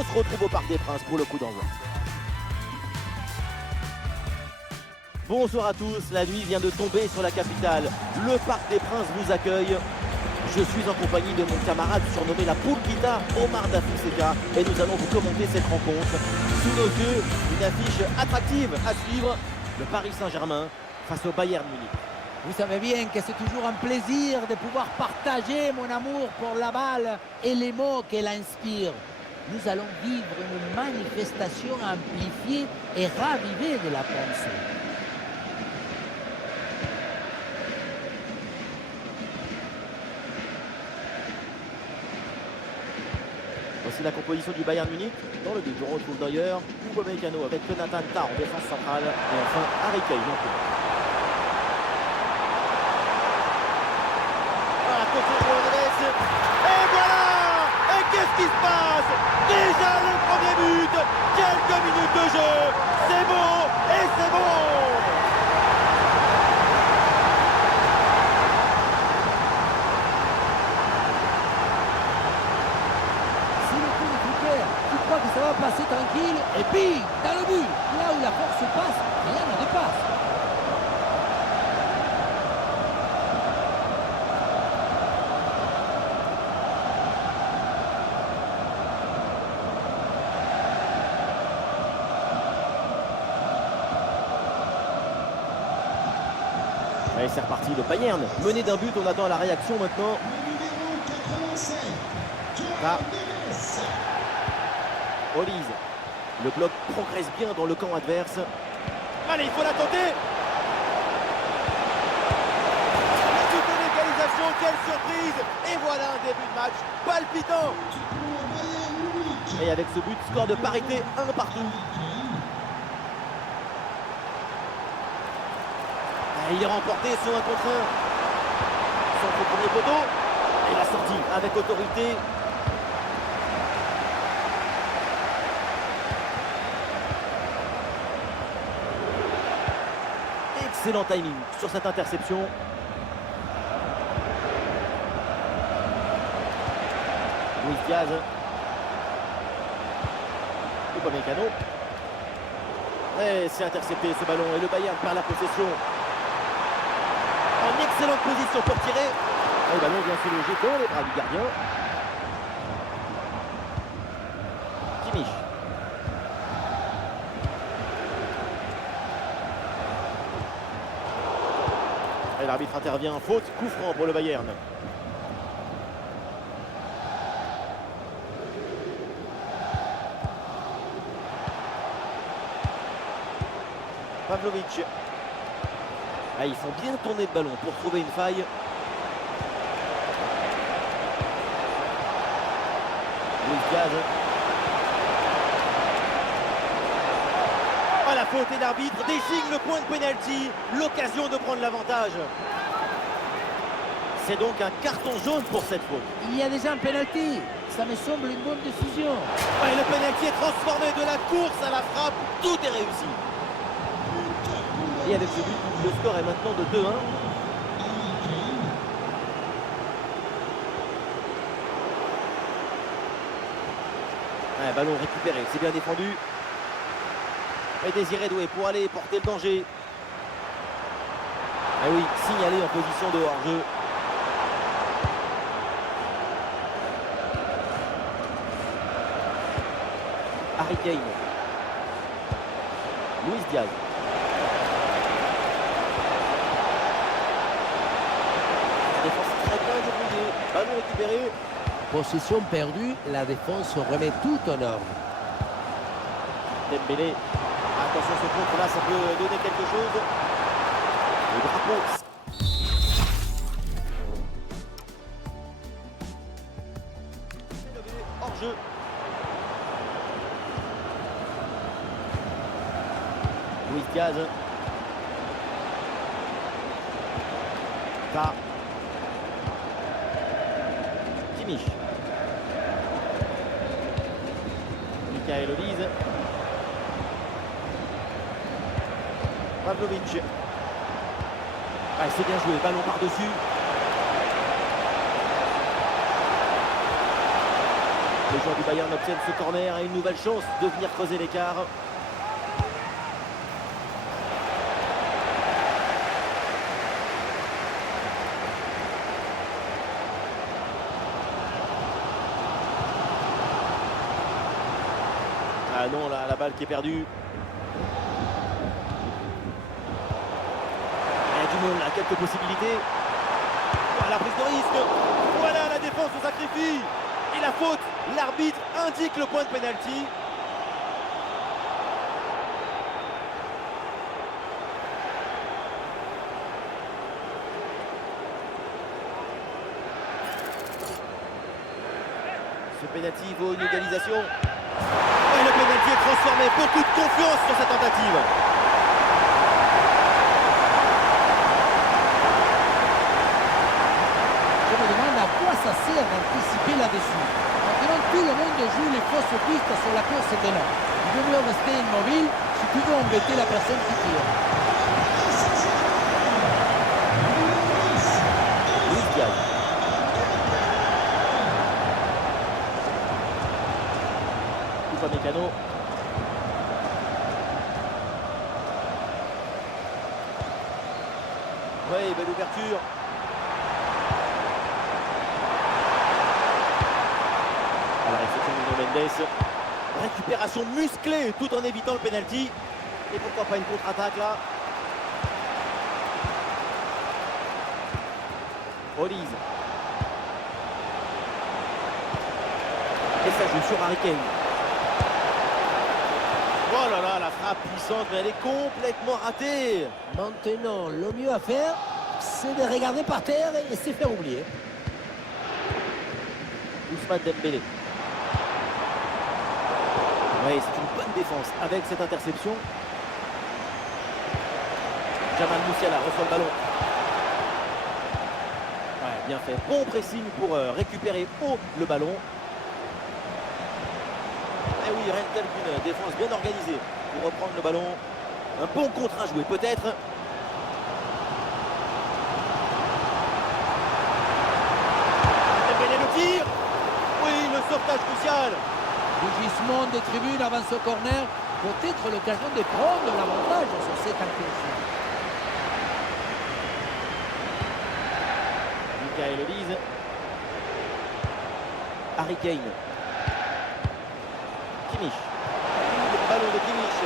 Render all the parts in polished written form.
On se retrouve au Parc des Princes pour le coup d'envoi. Bonsoir à tous, la nuit vient de tomber sur la capitale. Le Parc des Princes vous accueille. Je suis en compagnie de mon camarade surnommé la Pulpita, Omar Dafuseka, et nous allons vous commenter cette rencontre. Sous nos yeux, une affiche attractive à suivre, le Paris Saint-Germain face au Bayern Munich. Vous savez bien que c'est toujours un plaisir de pouvoir partager mon amour pour la balle et les mots qu'elle inspire. Nous allons vivre une manifestation amplifiée et ravivée de la pensée. Voici la composition du Bayern Munich. Dans le but, on retrouve d'ailleurs Upamecano avec Jonathan Tah en défense centrale et enfin Harry Kane en plus. Voilà, et voilà! Et qu'est-ce qui se passe? Déjà le premier but! Quelques minutes de jeu! C'est beau et c'est bon! Si le coup est plus clair, tu crois que ça va passer tranquille et puis dans le but, là où la force passe, rien ne dépasse. Allez, c'est reparti, le Bayern mené d'un but, on attend la réaction maintenant. Là. Olise. Le bloc progresse bien dans le camp adverse. Allez, il faut la tenter. Petite légalisation, quelle surprise. Et voilà un début de match palpitant. Et avec ce but, score de parité, 1 partout. Il est remporté sur 1 contre 1. Centre au premier poteau. Et la sortie avec autorité. Excellent timing sur cette interception. Luis Diaz. Upamecano. Et c'est intercepté ce ballon et le Bayern perd la possession. En excellente position pour tirer. Et le ballon vient se loger dans les bras du gardien. Kimmich. Et l'arbitre intervient, faute, coup franc pour le Bayern. Pavlovic. Ah, ils font bien tourner le ballon pour trouver une faille. Luis Diaz. Oh, la faute et l'arbitre désigne le point de pénalty, l'occasion de prendre l'avantage. C'est donc un carton jaune pour cette faute. Il y a déjà un penalty. Ça me semble une bonne décision. Et le pénalty est transformé de la course à la frappe. Tout est réussi. Et avec ce but, le score est maintenant de 2-1. Un ballon récupéré, c'est bien défendu. Et Désiré Doué pour aller porter le danger. Ah oui, signalé en position de hors-jeu. Harry Kane. Luis Diaz. Défense très bien débrouillée. Ballon récupéré. Possession perdue, la défense remet tout en ordre. Dembélé. Attention, ce contre là, ça peut donner quelque chose. Le drapeau. Hors jeu. Luis Diaz. Tah. Kimmich. Michael Olise. Pavlovic. Ah, c'est bien joué, ballon par-dessus. Les joueurs du Bayern obtiennent ce corner et une nouvelle chance de venir creuser l'écart. Ah non, là, la balle qui est perdue. Il y a du monde là, quelques possibilités. Voilà, la prise de risque. Voilà, la défense se sacrifie. Et la faute, l'arbitre indique le point de pénalty. Ce pénalty vaut une égalisation. Et le pénalty est transformé. Beaucoup de confiance sur cette tentative. Je me demande à quoi ça sert d'anticiper là-dessus. Maintenant, tout le monde joue les fausses pistes sur la course pénale. Il vaut mieux rester immobile si tu veux embêter la personne qui tire. Luis Diaz. Upamecano. Oui, belle ouverture. À la réception de Mendes. Récupération musclée tout en évitant le penalty. Et pourquoi pas une contre-attaque là. Olise. Et ça joue sur Harry Kane. Oh là là, la frappe puissante, mais elle est complètement ratée. Maintenant, le mieux à faire, c'est de regarder par terre et se faire oublier. Ousmane Dembélé. Oui, c'est une bonne défense avec cette interception. Jamal Musiala reçoit le ballon. Ouais, bien fait. Bon pressing pour récupérer haut le ballon. Et oui, rien de tel qu'une défense bien organisée pour reprendre le ballon. Un bon contre à jouer peut-être. Dembélé le tir. Oui, le sauvetage crucial. Rugissement des tribunes avant ce corner, peut-être l'occasion de prendre l'avantage sur cette incursion. Michael Olise. Harry Kane. Kimmich. Le ballon de Kimmich.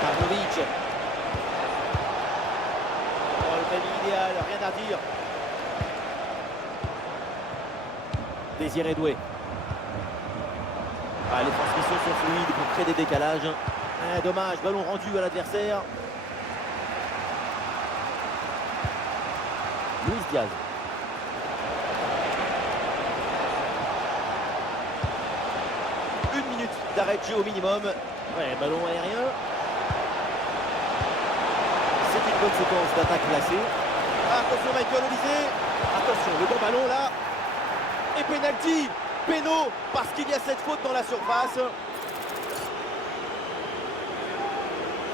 Pavlovic. Oh, le timing idéal, rien à dire. Désiré Doué. Ah, les transmissions sont fluides pour créer des décalages. Ah, dommage, ballon rendu à l'adversaire. Luis Diaz. Une minute d'arrêt de jeu au minimum. Ouais, ballon aérien. C'est une bonne séquence d'attaque placée. Attention Michael Olise. Attention, le bon ballon là. Et penalty. Péno parce qu'il y a cette faute dans la surface.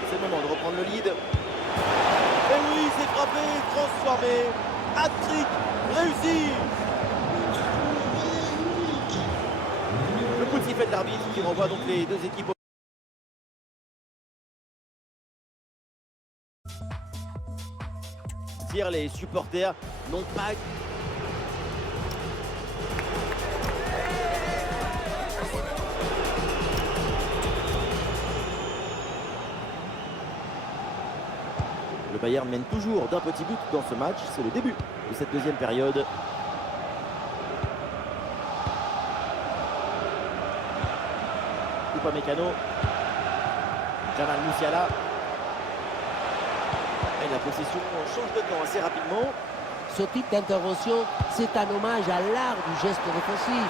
C'est le moment de reprendre le lead. Et oui, c'est frappé, transformé. Hat-trick réussi. Le coup de sifflet de l'arbitre qui renvoie donc les deux équipes. Les supporters n'ont pas... Le Bayern mène toujours d'un petit but dans ce match. C'est le début de cette deuxième période. Upamecano. Jamal Musiala. Et la possession change de camp assez rapidement. Ce type d'intervention, c'est un hommage à l'art du geste défensif.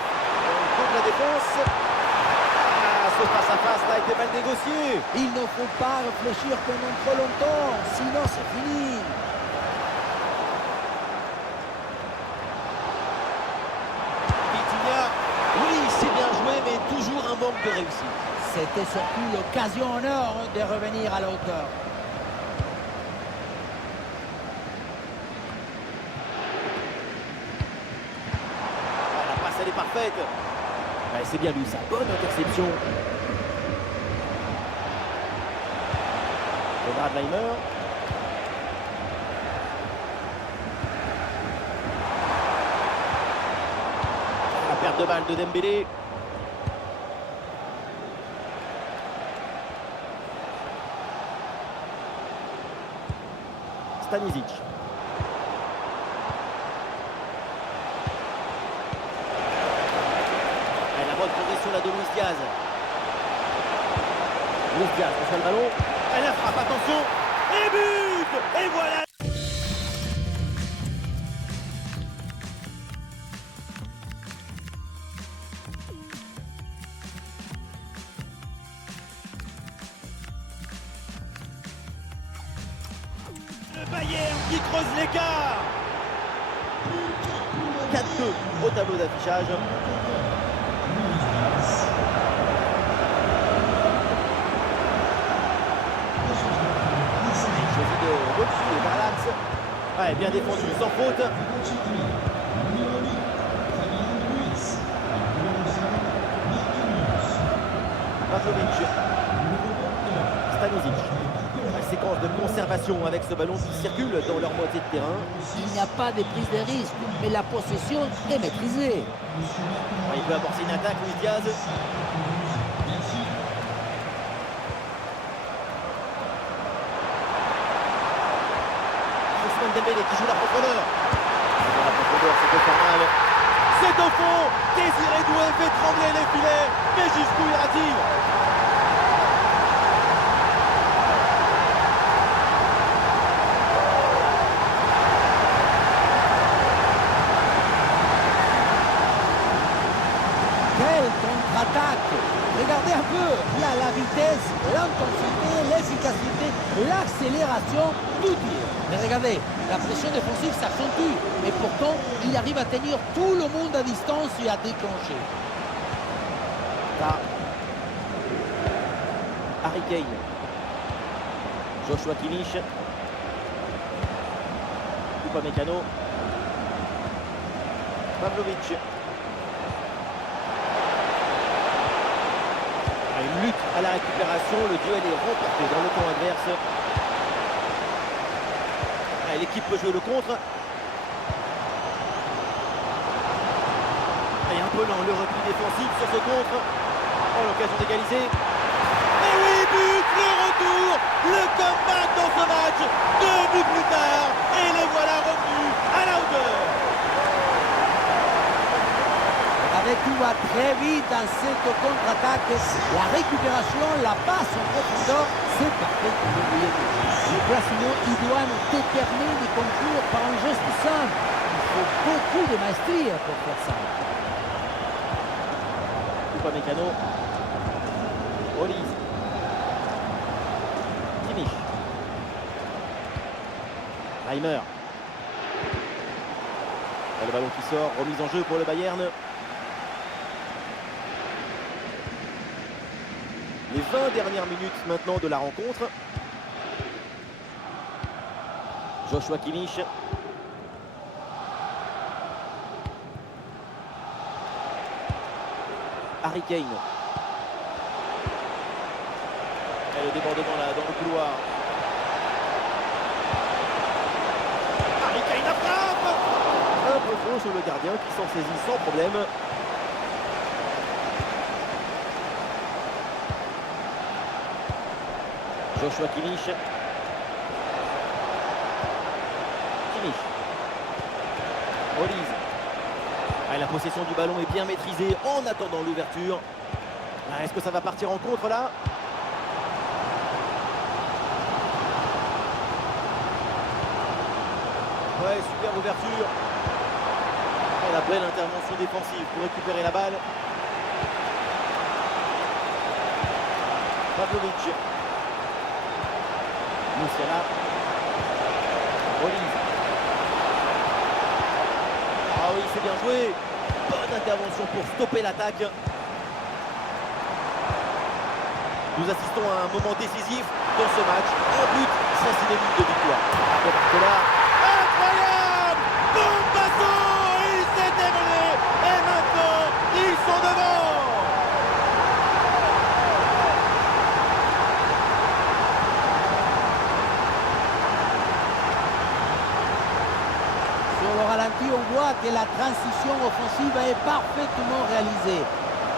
Contre la défense. Ah, ce face-à-face là a été mal négocié. Il ne faut pas réfléchir pendant trop longtemps, sinon c'est fini. Vitinha, oui, c'est bien joué, mais toujours un manque de réussite. C'était surtout l'occasion en or de revenir à la hauteur. parfaite. Ouais, c'est bien lui, ça. Bonne interception. Konrad Laimer. La perte de balle de Dembélé. Stanisic. Et la bonne progression là de Luis Diaz. Luis Diaz reçoit le ballon. Elle la frappe, attention. Et but. Et voilà. Le Bayern qui creuse l'écart. 4-2 au tableau d'affichage. Il choisit de reculer vers l'axe. Ouais, bien défendu, sans faute. Pavlovic. Stanisic. Séquence de conservation avec ce ballon qui circule dans leur moitié de terrain. Il n'y a pas de prise de risque, mais la possession est maîtrisée. Il peut amorcer une attaque, Luis Diaz. Ousmane Dembélé qui joue la profondeur. La profondeur, c'est au fond mal. C'est au fond. Désiré Doué fait trembler les filets. Mais jusqu'où ira-t-il? Quelle contre-attaque! Regardez un peu, là, la vitesse, l'intensité, l'efficacité, l'accélération, tout y est. Mais regardez, la pression défensive s'accentue. Et pourtant, il arrive à tenir tout le monde à distance et à déclencher. Là. Harry Kane. Joshua Kimmich. Upamecano. Pavlovic. Une lutte à la récupération, le duel est remporté dans le camp adverse. L'équipe peut jouer le contre. Et un peu lent le repli défensif sur ce contre. Oh, l'occasion d'égaliser. Et oui, but, le retour, le comeback dans ce match. 2 buts plus tard, et les voilà revenus à la hauteur. Tout va très vite dans cette contre-attaque. La récupération, la passe en profondeur, c'est parfait pour le milieu. Le placement idoine te permet de conclure par un geste simple. Il faut beaucoup de maestria pour faire ça. Upamecano. Olise. Kimmich. Reimer. Le ballon qui sort, remise en jeu pour le Bayern. Les 20 dernières minutes maintenant de la rencontre. Joshua Kimmich. Harry Kane. Et le débordement là dans le couloir. Harry Kane la frappe. Un peu trop sur le gardien qui s'en saisit sans problème. Joshua Kimmich. Kimmich. Olise. La possession du ballon est bien maîtrisée en attendant l'ouverture. Est-ce que ça va partir en contre là? Ouais, super ouverture. Oh, la belle intervention défensive pour récupérer la balle. Pavlovic. Musiala. Olise. Ah oui, c'est bien joué. Bonne intervention pour stopper l'attaque. Nous assistons à un moment décisif dans ce match. Un but, c'est synonyme de victoire. Après Barcola. Incroyable! Bombasso! Il s'est démêlé. Et maintenant, ici, on voit que la transition offensive est parfaitement réalisée.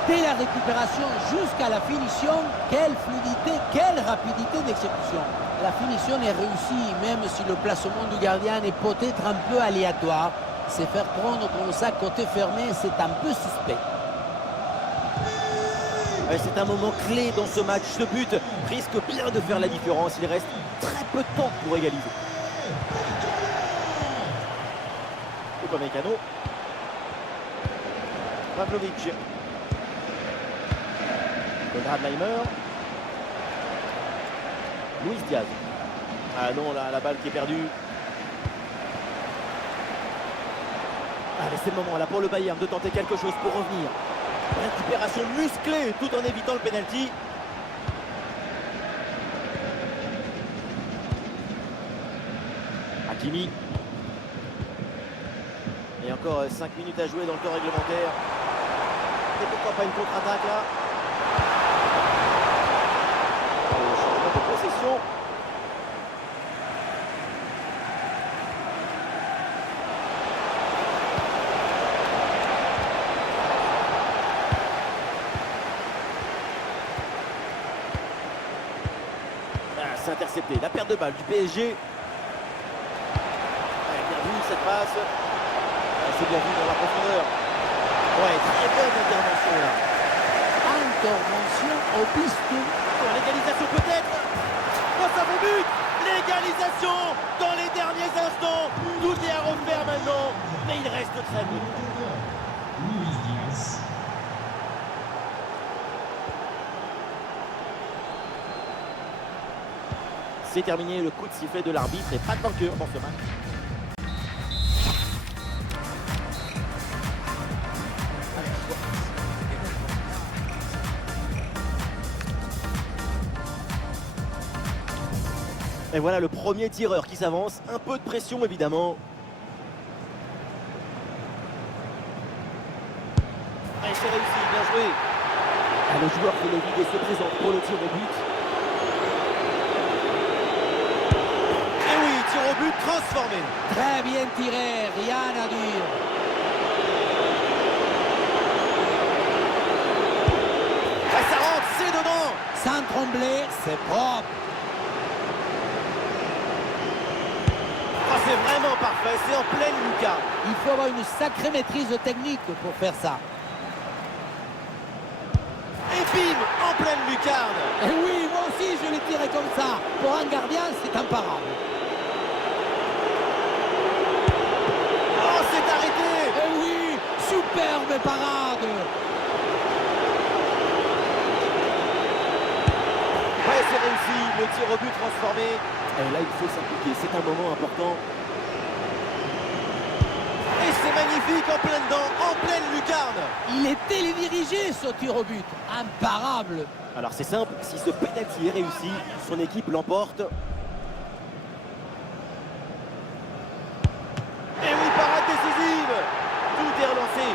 Dès la récupération jusqu'à la finition, quelle fluidité, quelle rapidité d'exécution. La finition est réussie, même si le placement du gardien est peut-être un peu aléatoire. Se faire prendre comme ça côté fermé, c'est un peu suspect. Ouais, c'est un moment clé dans ce match. Ce but risque bien de faire la différence. Il reste très peu de temps pour égaliser. Upamecano. Pavlovic. Konrad Laimer. Luis Diaz. Ah non, là, la balle qui est perdue. Allez, c'est le moment là pour le Bayern de tenter quelque chose pour revenir. Récupération musclée tout en évitant le penalty. Hakimi. Et encore 5 minutes à jouer dans le temps réglementaire. Et pourquoi pas une contre-attaque là. Changement de possession. C'est intercepté. La perte de balle du PSG. Ouais, bien vu cette passe. C'est bien vu dans la profondeur. Ouais, très bonne intervention là. Intervention au piston. Pour l'égalisation peut-être. Oh, ça vaut but. L'égalisation dans les derniers instants. Tout est à refaire maintenant. Mais il reste très peu. C'est terminé, le coup de sifflet de l'arbitre et pas de vainqueur dans ce match. Et voilà le premier tireur qui s'avance. Un peu de pression évidemment. Et c'est réussi, bien joué. Ah, le joueur fait le vide et se présente pour le tir au but. Au but transformé. Très bien tiré, rien à dire. Et ça rentre, c'est dedans. Sans trembler, c'est propre. Oh, c'est vraiment parfait, c'est en pleine lucarne. Il faut avoir une sacrée maîtrise technique pour faire ça. Et bim, en pleine lucarne. Et oui, moi aussi je l'ai tiré comme ça. Pour un gardien, c'est imparable. C'est arrêté. Et oui, superbe parade. Ouais, c'est réussi, le tir au but transformé. Et là, il faut s'impliquer, c'est un moment important. Et c'est magnifique, en plein dedans, en pleine lucarne. Il est télédirigé, ce tir au but. Imparable. Alors c'est simple, si ce penalty est réussi, son équipe l'emporte. Et oui, parade décisive. Tout est relancé.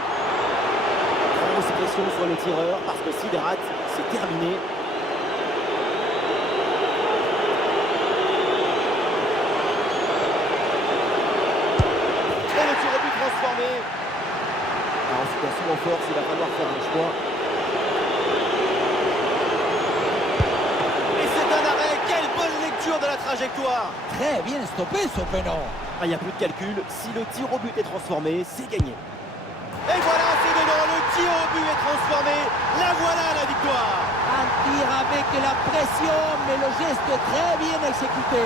Grosse pression sur le tireur parce que s'il rate, c'est terminé. Et le tir au but transformé. Alors, en situation en force, il va falloir faire un choix. Et c'est un arrêt. Quelle bonne lecture de la trajectoire. Très bien stoppé ce pénal. Il n'y a plus de calcul, si le tir au but est transformé, c'est gagné. Et voilà, c'est dedans, le tir au but est transformé, la voilà la victoire. Un tir avec la pression, mais le geste très bien exécuté.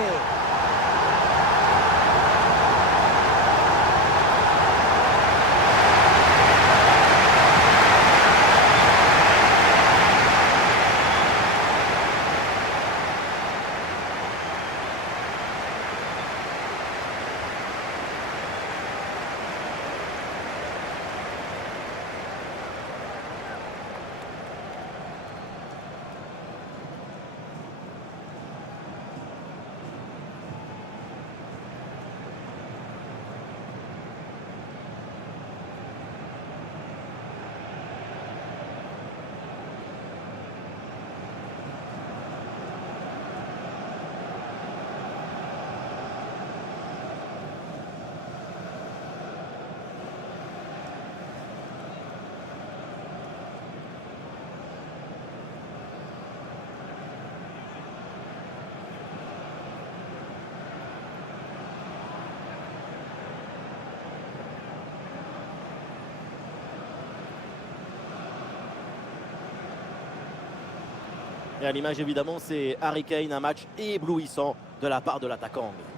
Et à l'image évidemment c'est Harry Kane, un match éblouissant de la part de l'attaquant anglais.